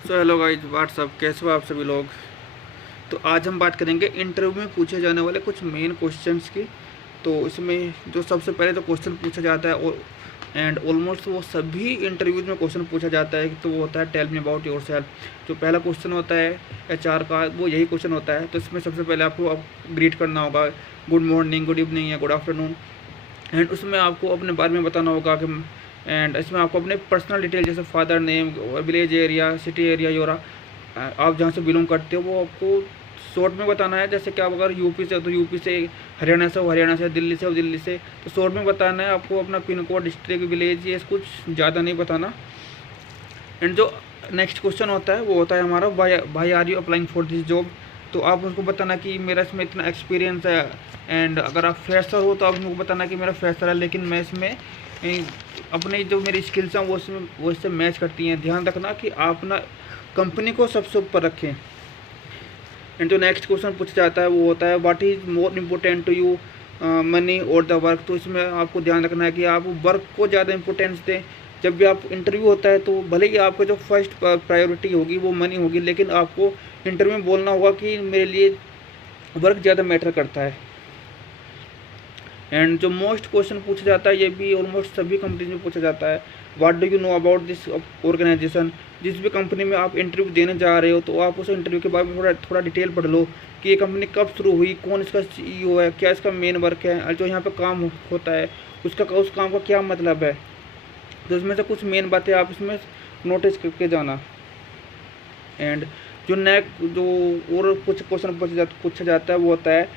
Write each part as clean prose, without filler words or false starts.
Hello guys, WhatsApp, कैसे हो आप सभी लोग। तो आज हम बात करेंगे इंटरव्यू में पूछे जाने वाले कुछ मेन क्वेश्चंस की। तो इसमें जो सबसे पहले तो क्वेश्चन पूछा जाता है और एंड ऑलमोस्ट वो सभी इंटरव्यूज में क्वेश्चन पूछा जाता है, तो वो होता है tell me about yourself. जो पहला क्वेश्चन होता है एचआर का, वो यही क्वेश्चन होता है। तो इसमें सबसे पहले आपको ग्रीट करना होगा, गुड मॉर्निंग, गुड इवनिंग या गुड आफ्टरनून। एंड उसमें आपको अपने बारे में बताना होगा कि एंड इसमें आपको अपने पर्सनल डिटेल जैसे father name, village area, city area, योरा आप जहाँ से बिलोंग करते हो वो आपको शॉर्ट में बताना है। जैसे कि आप अगर यूपी से हो तो यूपी से, हरियाणा से हो हरियाणा से, दिल्ली से हो दिल्ली से, तो शॉर्ट में बताना है आपको अपना पिन कोड, डिस्ट्रिक्ट, विलेज, ये कुछ ज़्यादा नहीं बताना। एंड जो नेक्स्ट क्वेश्चन होता है वो होता है हमारा why are you applying for this job. तो आप उसको बताना कि मेरा इसमें इतना एक्सपीरियंस है। एंड अगर आप फ्रेशर हो तो आप उनको बताना कि मेरा फ्रेशर है, लेकिन मैं इसमें अपनी जो मेरी स्किल्स हैं वो इससे मैच करती हैं। ध्यान रखना कि आप ना कंपनी को सबसे ऊपर रखें। एंड जो नेक्स्ट क्वेश्चन पूछा जाता है वो होता है what is more important to you, money और द वर्क। तो इसमें आपको ध्यान रखना है कि आप वर्क को ज़्यादा इंपॉर्टेंस दें। जब भी आप इंटरव्यू होता है तो भले ही आपका जो फर्स्ट प्रायोरिटी होगी वो मनी होगी, लेकिन आपको इंटरव्यू में बोलना होगा कि मेरे लिए वर्क ज़्यादा मैटर करता है। एंड जो मोस्ट क्वेश्चन पूछा जाता है, ये भी ऑलमोस्ट सभी कंपनीज में पूछा जाता है, what do you know about this organisation. जिस भी कंपनी में आप इंटरव्यू देने जा रहे हो तो आप उस इंटरव्यू के बारे में थोड़ा थोड़ा डिटेल पढ़ लो कि ये कंपनी कब शुरू हुई, कौन इसका सीईओ है, क्या इसका मेन वर्क है, और जो यहाँ पे काम होता है उस काम का क्या मतलब है। तो इसमें से कुछ मेन बातें आप इसमें नोटिस करके जाना। एंड जो और कुछ क्वेश्चन पूछा जाता है वो होता है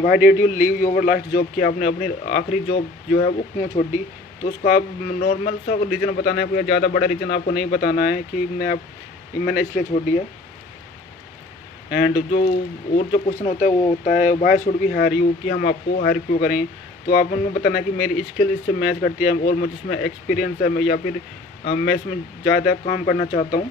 why did you leave your last job, कि आपने अपनी आखिरी जॉब जो है वो क्यों छोड़ दी। तो उसका आप नॉर्मल सा रीज़न बताना है, कोई ज़्यादा बड़ा रीज़न आपको नहीं बताना है कि मैंने इसलिए छोड़ दिया। एंड जो क्वेश्चन होता है वो होता है why should we hire you, कि हम आपको हायर क्यों करें। तो आप उनको बताना है कि मेरी स्किल इससे मैच करती है और मुझे इसमें एक्सपीरियंस है, या फिर मैं इसमें ज़्यादा काम करना चाहता हूँ।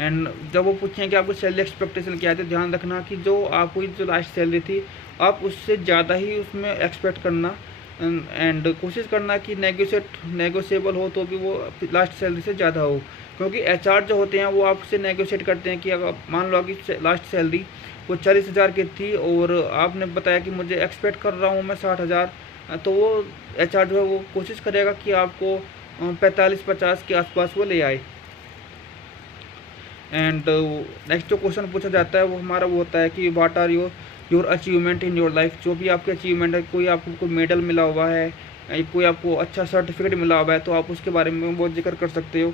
एंड जब वो पूछें कि आपको सैलरी एक्सपेक्टेशन क्या है, तो ध्यान रखना कि जो आपको जो लास्ट सैलरी थी आप उससे ज़्यादा ही उसमें एक्सपेक्ट करना। एंड कोशिश करना कि नेगोशिएबल हो तो भी वो लास्ट सैलरी से ज़्यादा हो, क्योंकि एचआर जो होते हैं वो आपसे नेगोशिएट करते हैं कि अगर मान लो कि लास्ट सैलरी वो 40,000 की थी और आपने बताया कि मुझे एक्सपेक्ट कर रहा हूँ मैं 60,000, तो वो एचआर जो है वो कोशिश करेगा कि आपको 45-50 के आसपास वो ले आए। एंड नेक्स्ट जो क्वेश्चन पूछा जाता है वो होता है कि what are your achievement in your life. जो भी आपके अचीवमेंट है, कोई आपको कोई मेडल मिला हुआ है या कोई आपको अच्छा सर्टिफिकेट मिला हुआ है, तो आप उसके बारे में बहुत जिक्र कर सकते हो।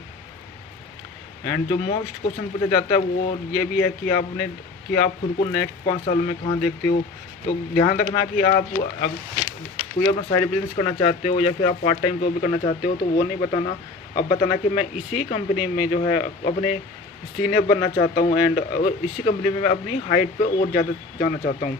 एंड जो मोस्ट क्वेश्चन पूछा जाता है वो ये भी है कि आप खुद को नेक्स्ट 5 साल में कहाँ देखते हो। तो ध्यान रखना कि आप कोई अपना साइड बिजनेस करना चाहते हो या फिर आप पार्ट टाइम जॉब भी करना चाहते हो, तो वो नहीं बताना। अब बताना कि मैं इसी कंपनी में जो है अपने सीनियर बनना चाहता हूँ एंड इसी कंपनी में मैं अपनी हाइट पे और ज़्यादा जाना चाहता हूँ।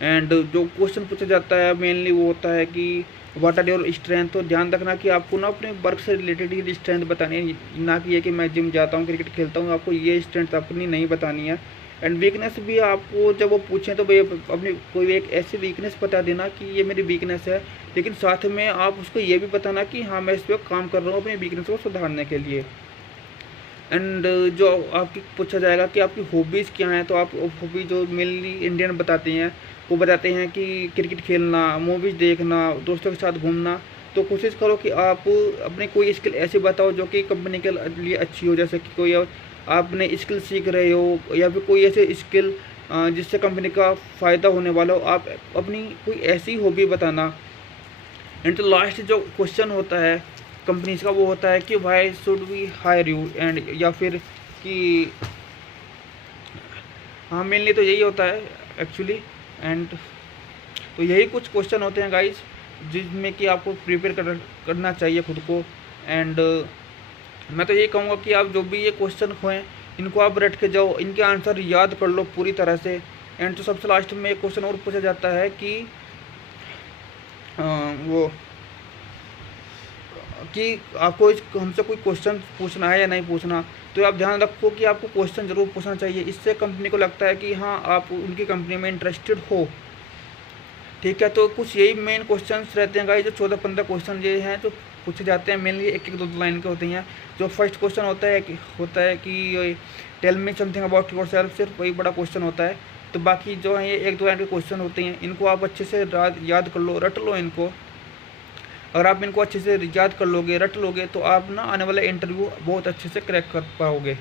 एंड जो क्वेश्चन पूछा जाता है मेनली वो होता है कि व्हाट आर योर स्ट्रेंथ। तो ध्यान रखना कि आपको ना अपने वर्क से रिलेटेड ही स्ट्रेंथ बतानी है, ना कि ये कि मैं जिम जाता हूँ, क्रिकेट खेलता हूँ। आपको ये स्ट्रेंथ अपनी नहीं बतानी है। एंड वीकनेस भी आपको जब वो पूछें तो भाई अपनी कोई एक ऐसी वीकनेस बता देना कि ये मेरी वीकनेस है, लेकिन साथ में आप उसको ये भी बताना कि हाँ मैं इस पर काम कर रहा हूँ अपनी वीकनेस को सुधारने के लिए। एंड जो आपकी पूछा जाएगा कि आपकी हॉबीज़ क्या हैं, तो आप हॉबी जो मेनली इंडियन बताते हैं वो बताते हैं कि क्रिकेट खेलना, मूवीज़ देखना, दोस्तों के साथ घूमना। तो कोशिश करो कि आप अपनी कोई स्किल ऐसी बताओ जो कि कंपनी के लिए अच्छी हो, जैसे कि कोई आपने स्किल सीख रहे हो या फिर कोई ऐसे स्किल जिससे कंपनी का फ़ायदा होने वाला हो। आप अपनी कोई ऐसी हॉबी बताना। एंड तो लास्ट जो क्वेश्चन होता है कंपनीज का वो होता है कि why should we hire you, and या फिर कि हाँ मेनली तो यही होता है एक्चुअली। एंड तो यही कुछ क्वेश्चन होते हैं गाइस जिसमें कि आपको प्रिपेयर करना चाहिए खुद को। एंड मैं तो यही कहूँगा कि आप जो भी ये क्वेश्चन हुए इनको आप रट के जाओ, इनके आंसर याद कर लो पूरी तरह से। एंड तो सबसे लास्ट में एक क्वेश्चन और पूछा जाता है कि वो कि आपको हमसे कोई क्वेश्चन पूछना है या नहीं पूछना। तो आप ध्यान रखो कि आपको क्वेश्चन ज़रूर पूछना चाहिए, इससे कंपनी को लगता है कि हाँ आप उनकी कंपनी में इंटरेस्टेड हो। ठीक है, तो कुछ यही मेन क्वेश्चंस रहते हैं गाइस, जो 14-15 क्वेश्चन ये हैं जो पूछे जाते हैं मेनली एक एक दो दो लाइन के होते हैं। जो फर्स्ट क्वेश्चन होता है कि tell me something about yourself, सिर्फ वही बड़ा क्वेश्चन होता है। तो बाकी जो है ये एक दो लाइन के क्वेश्चन होते हैं, इनको आप अच्छे से याद कर लो, रट लो इनको। अगर आप इनको अच्छे से याद कर लोगे, रट लोगे, तो आप ना आने वाला इंटरव्यू बहुत अच्छे से क्रैक कर पाओगे।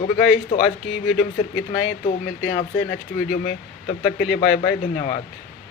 ओके गाइस, तो आज की वीडियो में सिर्फ इतना ही। तो मिलते हैं आपसे नेक्स्ट वीडियो में, तब तक के लिए बाय बाय, धन्यवाद।